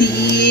দিয়ে